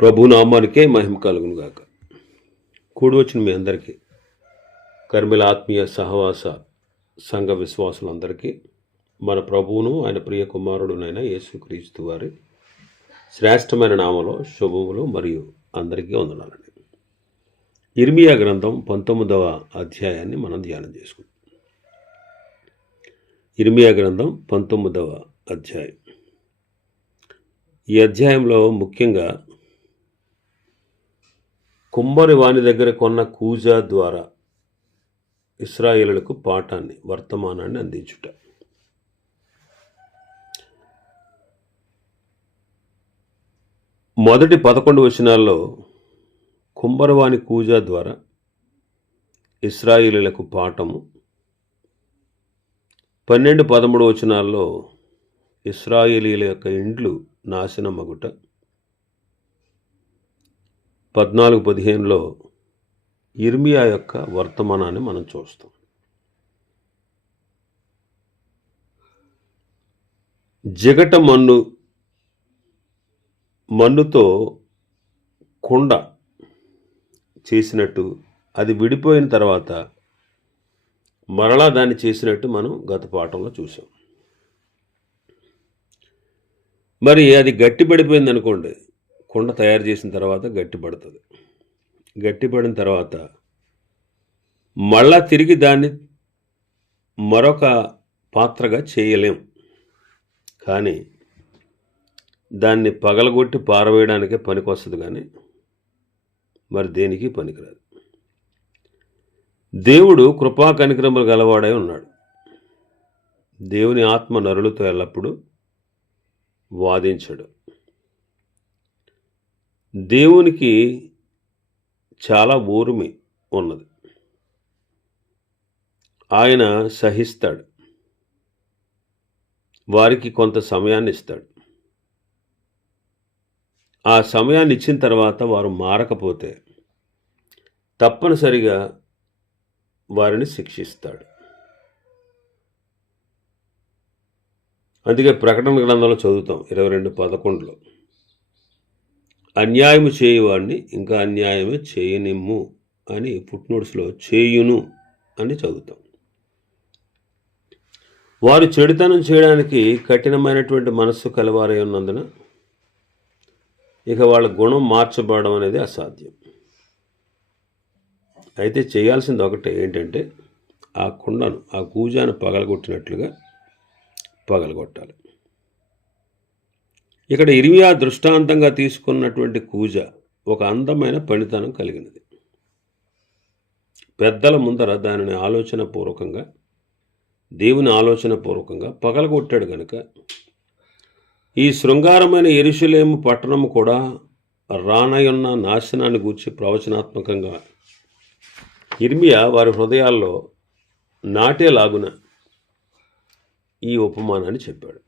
ప్రభు నామానికే మహిమ కలుగును గాక. కూడి వచ్చిన మీ అందరికీ, కర్మిల ఆత్మీయ సహవాస సంఘ విశ్వాసులందరికీ మన ప్రభువును ఆయన ప్రియ కుమారుడునైన యేసుక్రీస్తు వారి శ్రేష్టమైన నామలో శుభములు మరియు అందరికీ వందనాలండి. ఇర్మియా గ్రంథం 19వ అధ్యాయాన్ని మనం ధ్యానం చేసుకుందాం. ఇర్మియా గ్రంథం 19వ అధ్యాయం. ఈ అధ్యాయంలో ముఖ్యంగా కుమ్మరి వాని దగ్గర కొన్న కూజా ద్వారా ఇశ్రాయేలులకు పాఠాన్ని, వర్తమానాన్ని అందించుట. మొదటి 11 వచనాల్లో కుమ్మరివాని కూజా ద్వారా ఇశ్రాయేలులకు పాఠము, 12-13 వచనాల్లో ఇశ్రాయేలీల యొక్క ఇండ్లు నాశనమగుట, 14-15లో ఇర్మియా యొక్క వర్తమానాన్ని మనం చూస్తాం. జిగట మన్నుతో కుండ చేసినట్టు, అది విడిపోయిన తర్వాత మరలా దాన్ని చేసినట్టు మనం గత పాఠంలో చూసాం. మరి అది గట్టిపడిపోయింది అనుకోండి, కుండ తయారు చేసిన తర్వాత గట్టిపడుతుంది. గట్టిపడిన తర్వాత మళ్ళా తిరిగి దాన్ని మరొక పాత్రగా చేయలేం, కానీ దాన్ని పగలగొట్టి పారవేయడానికే పనికొస్తుంది, కానీ మరి దేనికి పనికిరాదు. దేవుడు కృపా కనికరములు గలవాడై ఉన్నాడు. దేవుని ఆత్మ నరులతో ఎల్లప్పుడూ వాదించడు. దేవునికి చాలా ఓర్మి ఉన్నది. ఆయన సహిస్తాడు, వారికి కొంత సమయాన్ని ఇస్తాడు. ఆ సమయాన్ని ఇచ్చిన తర్వాత వారు మారకపోతే తప్పనిసరిగా వారిని శిక్షిస్తాడు. అందుకే ప్రకటన గ్రంథంలో చదువుతాం 22:11లో, అన్యాయము చేయువాడిని ఇంకా అన్యాయమే చేయనిమ్ము అని ఫుట్నోట్స్లో చేయును అని చదువుతాం. వారు చెడుతనం చేయడానికి కఠినమైనటువంటి మనస్సు కలవారై ఉన్నందున ఇక వాళ్ళ గుణం మార్చబడడం అనేది అసాధ్యం. అయితే చేయాల్సింది ఒకటే, ఏంటంటే ఆ కుండను, ఆ కూజాను పగలగొట్టినట్లుగా పగలగొట్టాలి. ఇక్కడ ఇర్మియా దృష్టాంతంగా తీసుకున్నటువంటి కూజ ఒక అందమైన పనితనం కలిగినది. పెద్దల ముందర దానిని ఆలోచనపూర్వకంగా, దేవుని ఆలోచనపూర్వకంగా పగలగొట్టాడు కనుక ఈ శృంగారమైన యెరూషలేము పట్టణము కూడా రానయున్న నాశనాన్ని గూర్చి ప్రవచనాత్మకంగా ఇర్మియా వారి హృదయాల్లో నాటేలాగున ఈ ఉపమానాన్ని చెప్పాడు.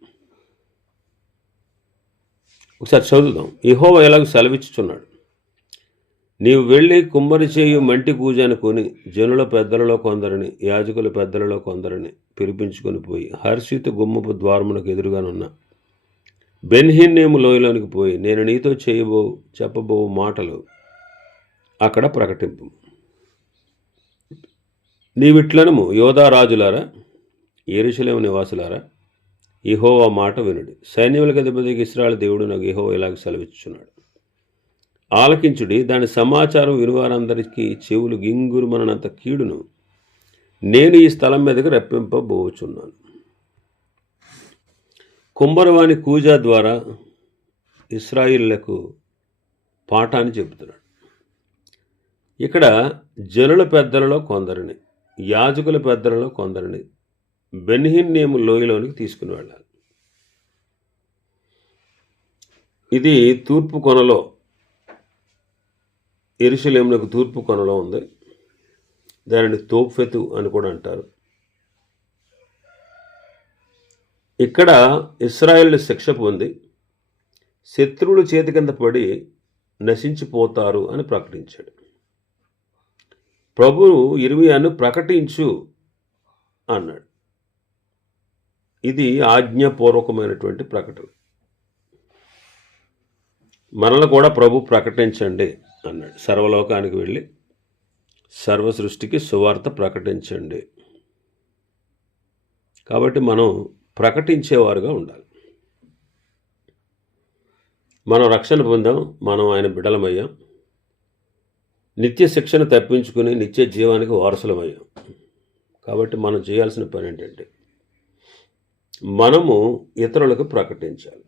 ఒకసారి చదువుదాం. యెహోవా ఎలాగ సెలవిచ్చుచున్నాడు, నీవు వెళ్ళి కుమ్మరి చేయు మంటి కూజాను కొని జనుల పెద్దలలో కొందరిని, యాజకుల పెద్దలలో కొందరిని పిలిపించుకొని పోయి హర్షితు గుమ్మపు ద్వారమునకు ఎదురుగానున్న బెన్హిన్నీము లోయలోనికి పోయి నేను నీతో చెప్పబో మాటలు అక్కడ ప్రకటింపు. నీవిట్లనము, యోధా రాజులారా, యెరూషలేము నివాసులారా, యెహోవా మాట వినుడి. సైన్యములకు అధిపతికి ఇశ్రాయేలు దేవుడు నాకు యెహోవా ఇలాగ సెలవిచ్చుచున్నాడు, ఆలకించుడి. దాని సమాచారం వినువారందరికీ చెవులు గింగురుమనంత కీడును నేను ఈ స్థలం మీదకి రప్పింపబోచున్నాను. కుమ్మరివాని కూజా ద్వారా ఇశ్రాయేలులకు పాఠాన్ని చెబుతున్నాడు. ఇక్కడ జనుల పెద్దలలో కొందరిని, యాజకుల పెద్దలలో కొందరిని బెన్హిన్నీము లోయలోనికి తీసుకుని వెళ్ళాలి. ఇది తూర్పు కొనలో, యెరూషలేమునకు తూర్పు కొనలో ఉంది. దానిని తోఫెతు అని కూడా అంటారు. ఇక్కడ ఇశ్రాయేలు శిక్ష పొంది శత్రువుల చేతి కింద పడి నశించిపోతారు అని ప్రకటించాడు. ప్రభువు ఇర్మియాను ప్రకటించు అన్నాడు. ఇది ఆజ్ఞాపూర్వకమైనటువంటి ప్రకటన. మనల్ని కూడా ప్రభు ప్రకటించండి అన్నాడు. సర్వలోకానికి వెళ్ళి సర్వ సృష్టికి సువార్త ప్రకటించండి. కాబట్టి మనం ప్రకటించేవారుగా ఉండాలి. మనం రక్షణ పొందాం, మనం ఆయన బిడ్డలమయ్యాం, నిత్య శిక్షను తప్పించుకుని నిత్య జీవానికి వారసులమయ్యాం. కాబట్టి మనం చేయాల్సిన పని ఏంటంటే మనము ఇతరులకు ప్రకటించాలి.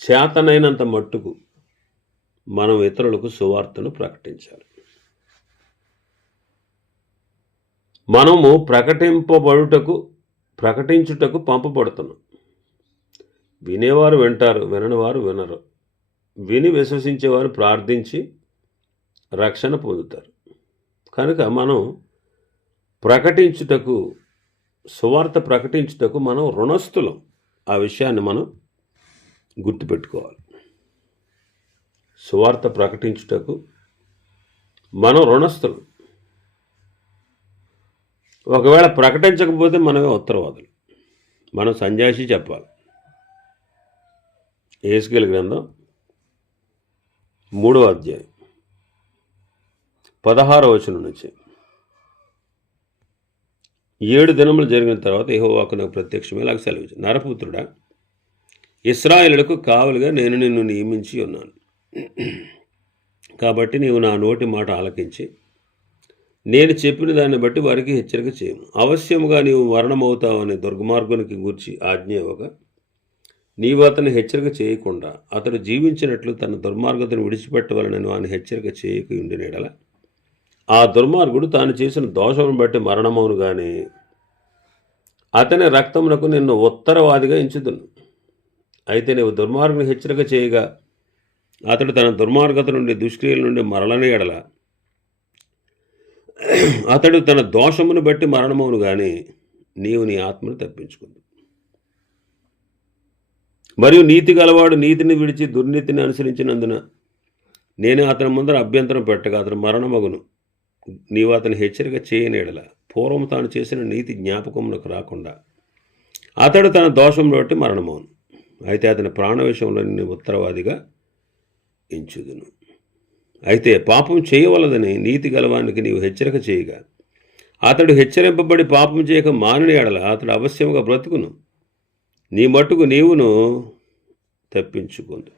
చేతనైనంత మట్టుకు మనం ఇతరులకు సువార్తను ప్రకటించాలి. మనము ప్రకటించుటకు పంపబడుతున్నాం. వినేవారు వింటారు, వినని వారు వినరు. విని విశ్వసించేవారు ప్రార్థించి రక్షణ పొందుతారు. కనుక మనం సువార్త ప్రకటించుటకు మనం రుణస్థులం. ఆ విషయాన్ని మనం గుర్తుపెట్టుకోవాలి. సువార్త ప్రకటించుటకు మనం రుణస్థులం. ఒకవేళ ప్రకటించకపోతే మనమే ఉత్తరవాదులు, మనం సంజాయిషి చెప్పాలి. యెహెజ్కేలు గ్రంథం 3వ అధ్యాయం 16వ వచనం నుంచి 7 దినములు జరిగిన తర్వాత యెహోవాకు నాకు ప్రత్యక్షమే ఇలాగ సెలవిచ్చాను. నరపుత్రుడా, ఇశ్రాయేలులకు కావలిగా నేను నిన్ను నియమించి ఉన్నాను. కాబట్టి నీవు నా నోటి మాట ఆలకించి నేను చెప్పిన దాన్ని బట్టి వారికి హెచ్చరిక చేయము. అవశ్యముగా నీవు మరణమవుతావని దుర్గమార్గునికి గూర్చి ఆజ్ఞ ఇవ్వగా నీవు అతన్ని హెచ్చరిక చేయకుండా అతడు జీవించినట్లు తన దుర్మార్గతను విడిచిపెట్టవాలని వాని హెచ్చరిక చేయక ఉండినెడల ఆ దుర్మార్గుడు తాను చేసిన దోషమును బట్టి మరణమవును గాని అతని రక్తమునకు నిన్ను ఉత్తరవాదిగా ఎంచుదును. అయితే నీవు దుర్మార్గుని హెచ్చరిక చేయగా అతడు తన దుర్మార్గత నుండి దుష్క్రియల నుండి మరలని ఎడల అతడు తన దోషమును బట్టి మరణమవును గాని నీవు నీ ఆత్మను తప్పించుకుందు. మరియు నీతి గలవాడు నీతిని విడిచి దుర్నీతిని అనుసరించినందున నేను అతని ముందర అభ్యంతరం పెట్టగా అతను మరణమగును. నీవు అతని హెచ్చరిక చేయనేడల పూర్వం తాను చేసిన నీతి జ్ఞాపకమునకు రాకుండా అతడు తన దోషం బట్టి మరణమవును. అయితే అతని ప్రాణ విషయంలో నేను ఉత్తరవాదిగా ఎంచుదును. అయితే పాపం చేయవలదని నీతి గలవానికి నీవు హెచ్చరిక చేయగా అతడు హెచ్చరింపబడి పాపం చేయక మానిన ఎడల అతడు అవశ్యముగా బ్రతుకును. నీ మట్టుకు నీవును తప్పించుకుందు.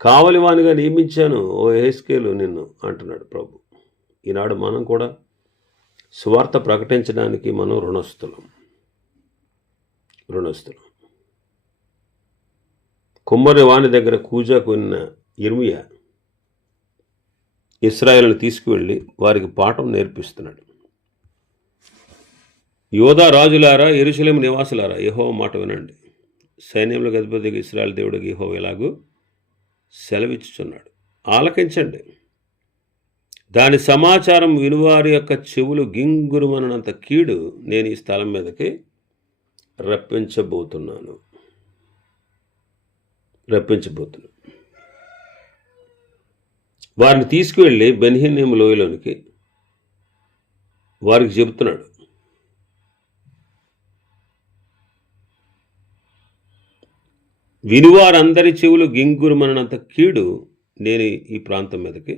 కావలివానిగా నియమించాను ఓ యెహెజ్కేలు నిన్ను అంటున్నాడు ప్రభు. ఈనాడు మనం కూడా సువార్త ప్రకటించడానికి మనం రుణస్థులం. కుమ్మరి వాని దగ్గర కూజాకు ఉన్న ఇర్మియా ఇశ్రాయేలును తీసుకువెళ్ళి వారికి పాఠం నేర్పిస్తున్నాడు. యోధా రాజులారా, యెరూషలేము నివాసులారా, యెహోవా మాట వినండి. సైన్యములకు అధిపతిగా ఇశ్రాయేలు దేవుడికి యెహోవా ఎలాగూ సెలవిచ్చుచున్నాడు. ఆలకించండి. దాని సమాచారం వినువారి యొక్క చెవులు గింగురుమనంత కీడు నేను ఈ స్థలం మీదకి రప్పించబోతున్నాను. వారిని తీసుకువెళ్ళి బెన్హిన్నీము లోయలోనికి వారికి చెబుతున్నాడు. వినువారందరి చెవులు గింగురుమనంత కీడు నేను ఈ ప్రాంతం మీదకి,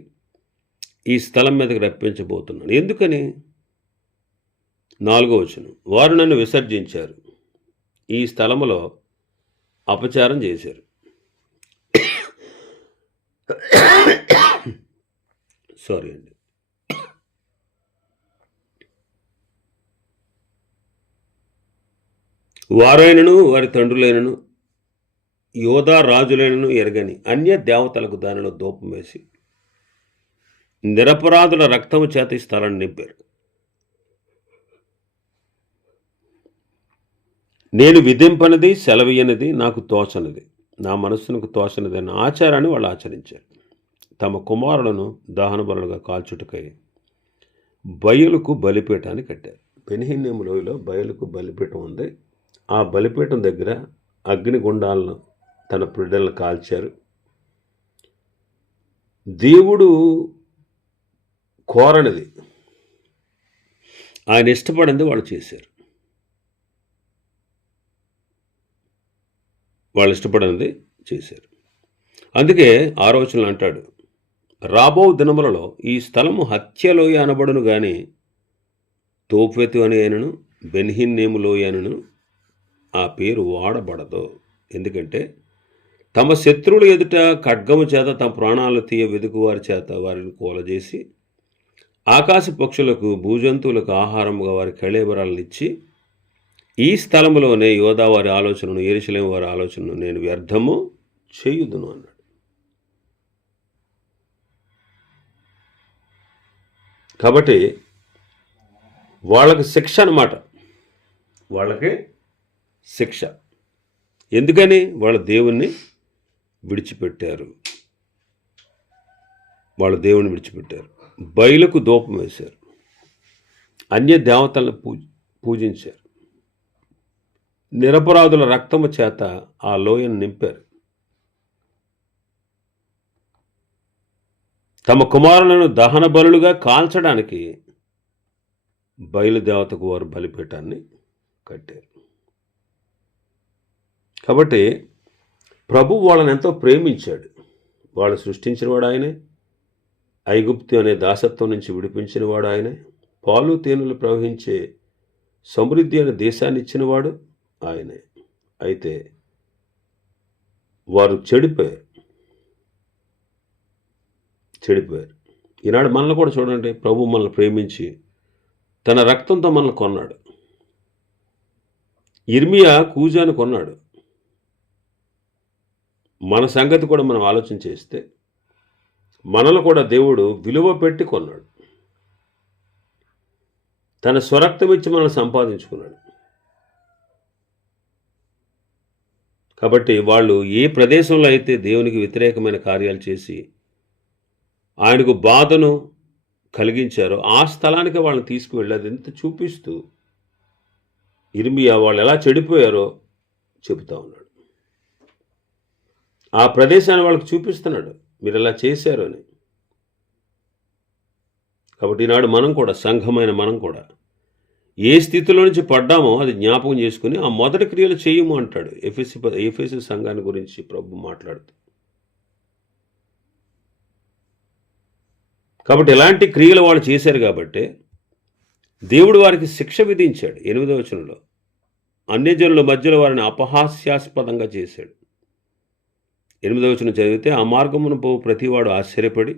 ఈ స్థలం మీదకి రప్పించబోతున్నాను. ఎందుకని? 4వ వచనం, వారు నన్ను విసర్జించారు, ఈ స్థలములో అపచారం చేశారు. సారీ అండి. వారైనను వారి తండ్రులైనను యోధా రాజులైనను ఎరగని అన్య దేవతలకు దానిలో దూపం వేసి నిరపరాధుల రక్తము చేత ఈ స్థలాన్ని నింపారు. నేను విధింపనిది, సెలవీయనిది, నాకు తోచనిది, నా మనస్సునకు తోచనిది అన్న ఆచారాన్ని వాళ్ళు ఆచరించారు. తమ కుమారులను దహన బలులుగా కాల్చుటకై బయలుకు బలిపీఠాన్ని కట్టారు. బెన్హిన్నీము లోయలో బయలుకు బలిపీఠం ఉంది. ఆ బలిపీఠం దగ్గర అగ్నిగుండాలను తన బిడ్డలను కాల్చారు. దేవుడు కోరనిది, ఆయన ఇష్టపడింది వాళ్ళు చేశారు. వాళ్ళు ఇష్టపడినది చేశారు. అందుకే ఆలోచనలు అంటాడు, రాబో దినములలో ఈ స్థలము హత్యలోయ అనబడును గాని తోఫెతు అని అయినను బెన్హిన్నేము లోయ అనను ఆ పేరు వాడబడదు. ఎందుకంటే తమ శత్రువుల ఎదుట ఖడ్గము చేత తమ ప్రాణాలు తీయ వెదుకువారి చేత వారిని కూలజేసి ఆకాశ పక్షులకు భూజంతువులకు ఆహారముగా వారి కళేబరాలనిచ్చి ఈ స్థలములోనే యోధా వారి ఆలోచనను యెరూషలేము వారి ఆలోచనను నేను వ్యర్థము చేయుదును అన్నాడు. కాబట్టి వాళ్ళకి శిక్ష అన్నమాట. వాళ్ళకి శిక్ష. ఎందుకని? వాళ్ళ దేవుణ్ణి విడిచిపెట్టారు. వాళ్ళ దేవుని విడిచిపెట్టారు. బయలుకు ధూపం వేశారు. అన్య దేవతలను పూజించారు. నిరపరాధుల రక్తము చేత ఆ లోయను నింపారు. తమ కుమారులను దహన బలులుగా కాల్చడానికి బయలుదేవతకు వారు బలిపీఠాన్ని కట్టారు. కాబట్టి ప్రభు వాళ్ళని ఎంతో ప్రేమించాడు. వాళ్ళు సృష్టించినవాడు ఆయనే. ఐగుప్తు అనే దాసత్వం నుంచి విడిపించినవాడు ఆయనే. పాలు తేనెలు ప్రవహించే సమృద్ధి అనే దేశాన్ని ఇచ్చినవాడు ఆయనే. అయితే వారు చెడిపోయారు. ఈనాడు మనల్ని కూడా చూడండి, ప్రభు మనల్ని ప్రేమించి తన రక్తంతో మనల్ని కొన్నాడు. ఇర్మియా కూజాను కొన్నాడు. మన సంగతి కూడా మనం ఆలోచన చేస్తే మనల్ని కూడా దేవుడు విలువ పెట్టి కొన్నాడు. తన స్వరక్తం ఇచ్చి మనల్ని సంపాదించుకున్నాడు. కాబట్టి వాళ్ళు ఏ ప్రదేశంలో అయితే దేవునికి వ్యతిరేకమైన కార్యాలు చేసి ఆయనకు బాధను కలిగించారో ఆ స్థలానికి వాళ్ళని తీసుకువెళ్ళి అది ఎంత చూపిస్తూ ఇర్మియా వాళ్ళు ఎలా చెడిపోయారో చెబుతా ఉన్నాడు. ఆ ప్రదేశాన్ని వాళ్ళకి చూపిస్తున్నాడు, మీరు ఎలా చేశారు అని. కాబట్టి ఈనాడు మనం కూడా, సంఘమైన మనం కూడా ఏ స్థితిలో నుంచి పడ్డామో అది జ్ఞాపకం చేసుకుని ఆ మొదటి క్రియలు చేయము అంటాడు ఎఫెసు సంఘాన్ని గురించి ప్రభు మాట్లాడుతూ. కాబట్టి ఎలాంటి క్రియలు వాళ్ళు చేశారు కాబట్టి దేవుడు వారికి శిక్ష విధించాడు. 8వ వచనంలో అన్యజనుల మధ్యలో వారిని అపహాస్యాస్పదంగా చేశాడు. 8వ వచనం చదివితే ఆ మార్గమును పోవు ప్రతివాడు ఆశ్చర్యపడి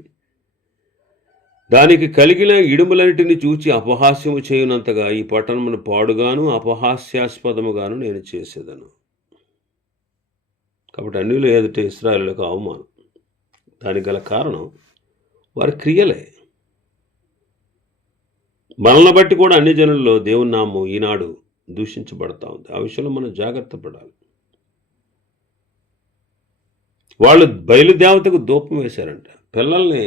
దానికి కలిగిన ఇడుములన్నిటిని చూచి అపహాస్యము చేయనంతగా ఈ పట్టణమును పాడుగాను అపహాస్యాస్పదముగాను నేను చేసేదను. కాబట్టి అన్యులు ఎదుట ఇశ్రాయేలులకు అవమానం. దానికి గల కారణం వారి క్రియలే. మనల్ని బట్టి కూడా అన్ని జనుల్లో దేవుని నామం ఈనాడు దూషించబడతా ఉంది. ఆ విషయంలో మనం జాగ్రత్త పడాలి. వాళ్ళు బయలుదేవతకు ధూపం వేశారంట. పిల్లల్ని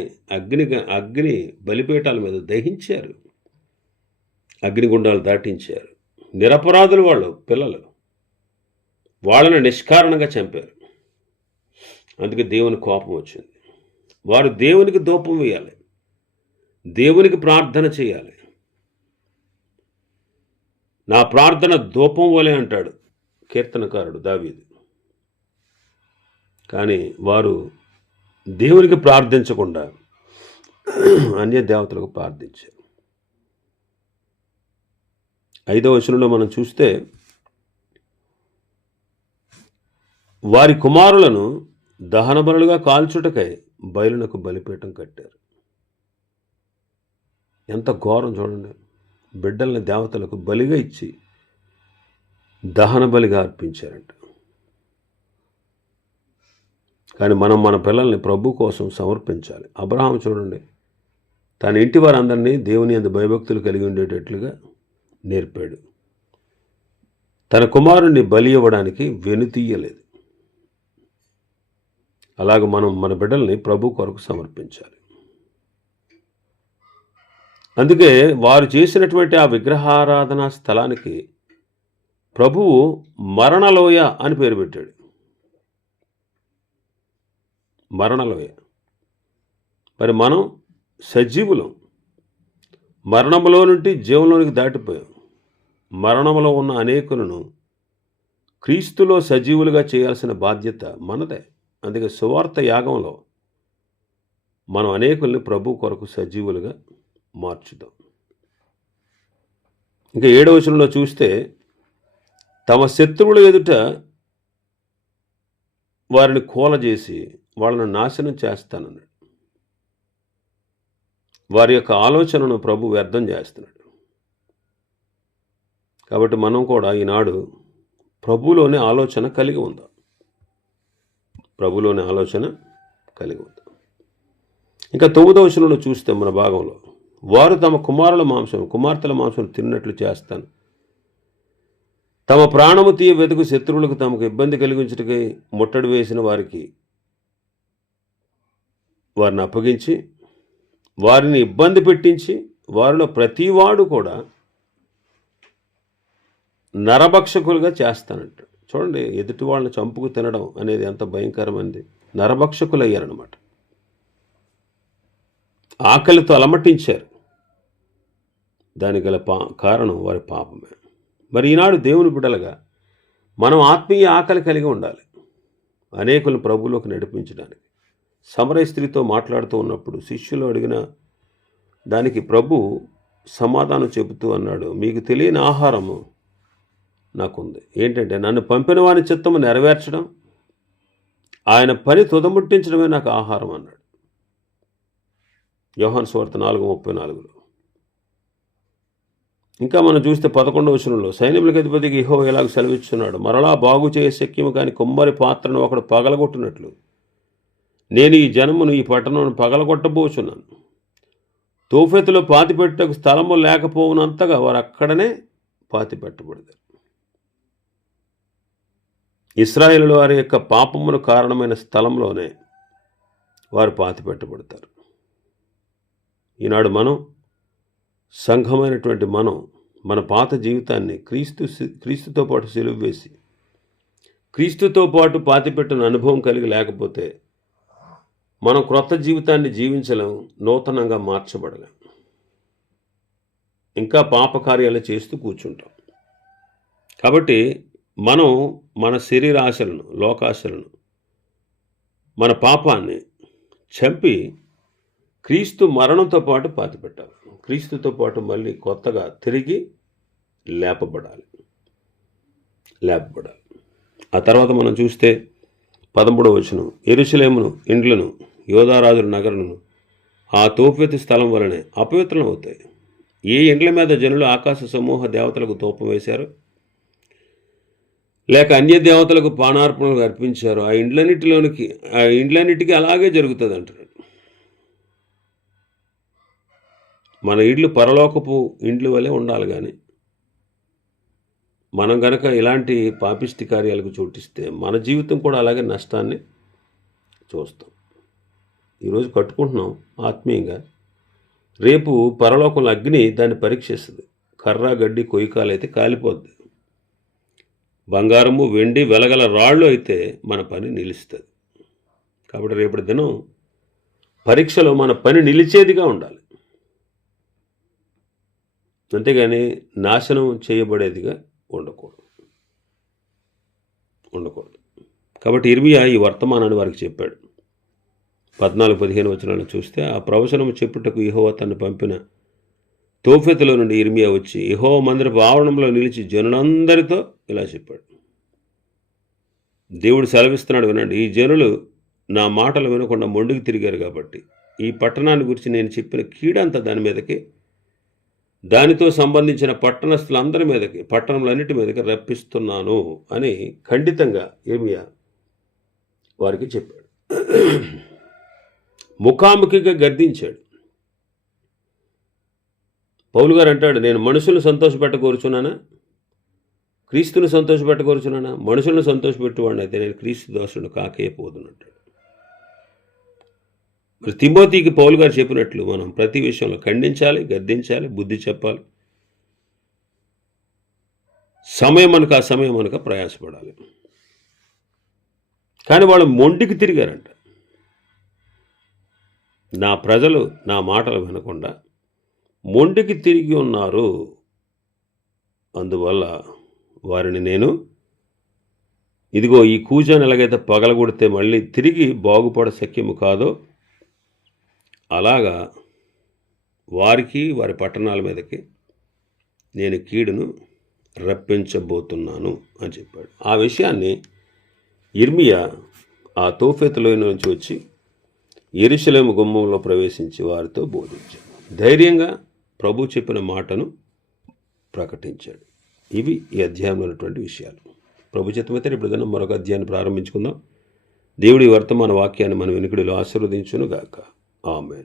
అగ్ని బలిపీఠాల మీద దహించారు. అగ్నిగుండాలు దాటించారు. నిరపరాధులు వాళ్ళు పిల్లలు. వాళ్ళని నిష్కారణంగా చంపారు. అందుకే దేవుని కోపం వచ్చింది. వారు దేవునికి ధూపం వేయాలి, దేవునికి ప్రార్థన చేయాలి. నా ప్రార్థన ధూపం వలె అంటాడు కీర్తనకారుడు దావీదు. కానీ వారు దేవునికి ప్రార్థించకుండా అన్య దేవతలకు ప్రార్థించారు. 5వ వచనంలో మనం చూస్తే వారి కుమారులను దహన బలులుగా కాల్చుటకై బయలునకు బలిపీఠం కట్టారు. ఎంత ఘోరం చూడండి. బిడ్డల్ని దేవతలకు బలిగా ఇచ్చి దహన బలిగా అర్పించారంట. కానీ మనం మన పిల్లల్ని ప్రభు కోసం సమర్పించాలి. అబ్రహాం చూడండి, తన ఇంటి వారందరినీ దేవుని యందు భయభక్తులు కలిగి ఉండేటట్లుగా నేర్పాడు. తన కుమారుణ్ణి బలి ఇవ్వడానికి వెనుతీయలేదు. అలాగ మనం మన బిడ్డల్ని ప్రభు కొరకు సమర్పించాలి. అందుకే వారు చేసినటువంటి ఆ విగ్రహారాధన స్థలానికి ప్రభువు మరణలోయ అని పేరు పెట్టాడు. మరణలోయ. మరి మనం సజీవులం. మరణములో నుండి జీవంలోనికి దాటిపోయాం. మరణములో ఉన్న అనేకులను క్రీస్తులో సజీవులుగా చేయాల్సిన బాధ్యత మనదే. అందుకే సువార్త యాగంలో మనం అనేకుల్ని ప్రభు కొరకు సజీవులుగా మార్చుదాం. ఇంకా 7వ వచనంలో చూస్తే, తమ శత్రువుల ఎదుట వారిని కూలజేసి వాళ్ళను నాశనం చేస్తానన్నాడు. వారి యొక్క ఆలోచనను ప్రభు వ్యర్థం చేస్తున్నాడు. కాబట్టి మనం కూడా ఈనాడు ప్రభులోని ఆలోచన కలిగి ఉందాం. ప్రభులోని ఆలోచన కలిగి ఉందాం. ఇంకా 9వ వచనంలో చూస్తే మన భాగంలో, వారు తమ కుమార్తెల మాంసం తిన్నట్లు చేస్తాను. తమ ప్రాణము తీయ వెతుకు శత్రువులకు తమకు ఇబ్బంది కలిగించుటకై ముట్టడి వేసిన వారికి వారిని అప్పగించి వారిని ఇబ్బంది పెట్టించి వారిలో ప్రతివాడు కూడా నరభక్షకులుగా చేస్తానంట. చూడండి, ఎదుటి వాళ్ళని చంపుకు తినడం అనేది ఎంత భయంకరమైనది. నరభక్షకులు అయ్యారనమాట. ఆకలితో అలమటించారు. దానికి గల కారణం వారి పాపమే. మరి ఈనాడు దేవుని బిడ్డలుగా మనం ఆత్మీయ ఆకలి కలిగి ఉండాలి, అనేకులను ప్రభువులోకి నడిపించడానికి. సమరయ స్త్రీతో మాట్లాడుతూ ఉన్నప్పుడు శిష్యులు అడిగిన దానికి ప్రభు సమాధానం చెబుతూ అన్నాడు, మీకు తెలియని ఆహారము నాకుంది. ఏంటంటే, నన్ను పంపిన వాని చిత్తము నెరవేర్చడం, ఆయన పని తుదముట్టించడమే నాకు ఆహారం అన్నాడు. యోహాను సువార్త 4:34. ఇంకా మనం చూస్తే 11వ వచనంలో, సైన్యములకు అధిపతికి యెహోవా ఇలాగ సెలవిస్తున్నాడు, మరలా బాగు చేయ శక్యము కాని కుమ్మరి పాత్రను ఒకడు పగలగొట్టినట్లు నేను ఈ జనమును ఈ పట్టణమును పగలగొట్టబోచున్నాను. తోఫెతులో పాతిపెట్టకు స్థలము లేకపోవునంతగా వారు అక్కడనే పాతిపెట్టబడతారు. ఇశ్రాయేలు వారి యొక్క పాపమును కారణమైన స్థలంలోనే వారు పాతిపెట్టబడతారు. ఈనాడు మనం సంఘమైనటువంటి మనం మన పాత జీవితాన్ని క్రీస్తుతో పాటు సిలువ వేసి క్రీస్తుతో పాటు పాతిపెట్టిన అనుభవం కలిగి లేకపోతే మనం క్రొత్త జీవితాన్ని జీవించలేం, నూతనంగా మార్చబడలేం. ఇంకా పాపకార్యాలు చేస్తూ కూర్చుంటాం. కాబట్టి మనం మన శరీరాశలను, లోకాశలను, మన పాపాన్ని చంపి క్రీస్తు మరణంతో పాటు పాతిపెట్టాలి. క్రీస్తుతో పాటు మళ్ళీ కొత్తగా తిరిగి లేపబడాలి. ఆ తర్వాత మనం చూస్తే 13వ వచనం, యెరూషలేమును, ఇండ్లను, యోధారాజుల నగరులను ఆ తోఫెతు స్థలం వలనే అపవిత్రం అవుతాయి. ఏ ఇండ్ల మీద జనులు ఆకాశ సమూహ దేవతలకు తోపం వేశారు, లేక అన్య దేవతలకు పానార్పణలు అర్పించారు, ఆ ఇండ్లన్నిటికీ అలాగే జరుగుతుంది అంటారు. మన ఇళ్ళు పరలోకపు ఇండ్లు వలె ఉండాలి, కానీ మనం గనక ఇలాంటి పాపిష్టి కార్యాలకు చోటిస్తే మన జీవితం కూడా అలాగే నష్టాన్ని చూస్తాం. ఈరోజు కట్టుకుంటున్నాం ఆత్మీయంగా, రేపు పరలోకంలో అగ్ని దాన్ని పరీక్షిస్తుంది. కర్ర గడ్డి కొయ్యకాలైతే కాలిపోద్ది, బంగారము వెండి వెలగల రాళ్ళు అయితే మన పని నిలుస్తుంది. కాబట్టి రేపటి దినం పరీక్షలో మన పని నిలిచేదిగా ఉండాలి, అంతేగాని నాశనం చేయబడేదిగా ఉండకూడదు. కాబట్టి ఇర్మియా ఈ వర్తమానాన్ని వారికి చెప్పాడు. 14-15 వచనాలను చూస్తే, ఆ ప్రవచనము చెప్పుటకు యెహోవా తను పంపిన తోఫెతులో నుండి ఇర్మియా వచ్చి యెహోవా మందిరపు ఆవరణంలో నిలిచి జనులందరితో ఇలా చెప్పాడు, దేవుడు సెలవిస్తున్నాడు, వినండి. ఈ జనులు నా మాటలు వినకుండా మొండికి తిరిగారు కాబట్టి ఈ పట్టణాన్ని గురించి నేను చెప్పిన కీడంతా దాని మీదకి, దానితో సంబంధించిన పట్టణస్థులందరి మీదకి, పట్టణములన్నిటి మీదకి రప్పిస్తున్నాను అని ఖండితంగా ఇర్మియా వారికి చెప్పాడు. ముఖాముఖిగా గర్దించాడు. పౌలు గారు అంటాడు, నేను మనుషులను సంతోషపెట్టకూర్చున్నానా, క్రీస్తుని సంతోషపెట్టకూర్చున్నానా? మనుషులను సంతోషపెట్టేవాడిని అయితే నేను క్రీస్తు దోషుడు కాకేపోదునంటాడు. మరి తిమోతికి పౌలు గారు చెప్పినట్లు మనం ప్రతి విషయంలో ఖండించాలి, గద్దించాలి, బుద్ధి చెప్పాలి. సమయం అనక అసమయం అనక ప్రయాసపడాలి. కానీ వాళ్ళు మొండికి తిరిగారంట. నా ప్రజలు నా మాటలు వినకుండా మొండికి తిరిగి ఉన్నారు, అందువల్ల వారిని నేను ఇదిగో ఈ కూజాను ఎలాగైతే పగలగొడితే మళ్ళీ తిరిగి బాగుపడ శక్యము కాదో అలాగా వారికి వారి పట్టణాల మీదకి నేను కీడును రప్పించబోతున్నాను అని చెప్పాడు. ఆ విషయాన్ని యిర్మీయా ఆ తోఫెతులో నుంచి వచ్చి యెరూషలేము గుమ్మంలో ప్రవేశించి వారితో బోధించాడు. ధైర్యంగా ప్రభు చెప్పిన మాటను ప్రకటించాడు. ఇవి ఈ అధ్యాయంలో ఉన్నటువంటి విషయాలు. ప్రభు చిత్తమైతే ఇప్పుడు మరొక అధ్యాయాన్ని ప్రారంభించుకుందాం. దేవుడి వర్తమాన వాక్యాన్ని మన వెనుకడిలో ఆశీర్వదించును గాక. ఆమేన్.